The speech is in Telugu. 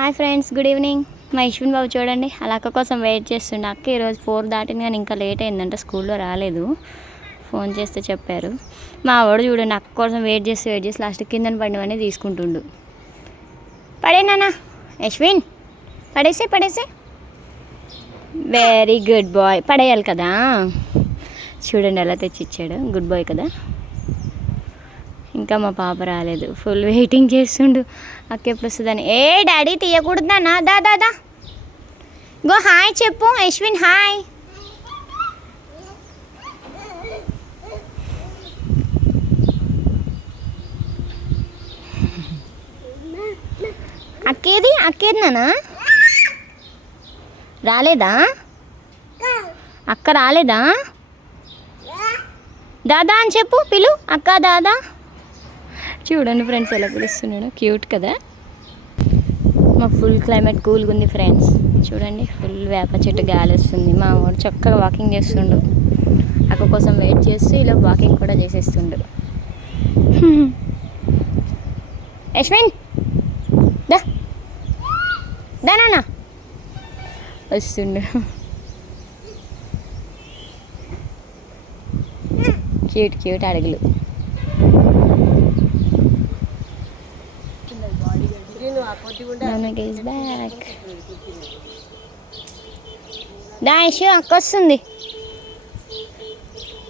Hi friends, good evening. మా యశ్విన్ బాబు చూడండి అలా అక్క కోసం వెయిట్ చేస్తుండే. అక్క ఈరోజు 4 దాటింది కానీ ఇంకా లేట్ అయిందంట, స్కూల్లో రాలేదు. ఫోన్ చేస్తే చెప్పారు. మా వాడు చూడండి అక్క కోసం వెయిట్ చేసి లాస్ట్ కిందని పడినవన్నీ తీసుకుంటుండు. పడేనా యశ్విన్, పడేసే. Very good boy. పడేయాలి కదా, చూడండి ఎలా తెచ్చిచ్చాడు. గుడ్ బాయ్ కదా. ఇంకా మా పాప రాలేదు, ఫుల్ వెయిటింగ్ చేస్తుండు అక్క ఎప్పుడు వస్తుందని. ఏ డాడీ తీయకూడదానా, దా గో హాయ్ చెప్పు యశ్విన్, హాయ్. అక్కేది నానా, రాలేదా అక్క, రాలేదా? దాదా అని చెప్పు, పిలు అక్క దాదా. చూడండి ఫ్రెండ్స్ ఎలా పిలుస్తున్నాడు, క్యూట్ కదా. మాకు ఫుల్ క్లైమేట్ కూల్గా ఉంది ఫ్రెండ్స్. చూడండి ఫుల్ వేప చెట్టు గాలి వస్తుంది. మా వాడు చక్కగా వాకింగ్ చేస్తుండు. అక్క కోసం వెయిట్ చేస్తూ ఇలా వాకింగ్ కూడా చేసేస్తుండు. యశ్విన్ దానా వస్తుండు. క్యూట్ అడుగులు. దా యశు, అక్క వస్తుంది.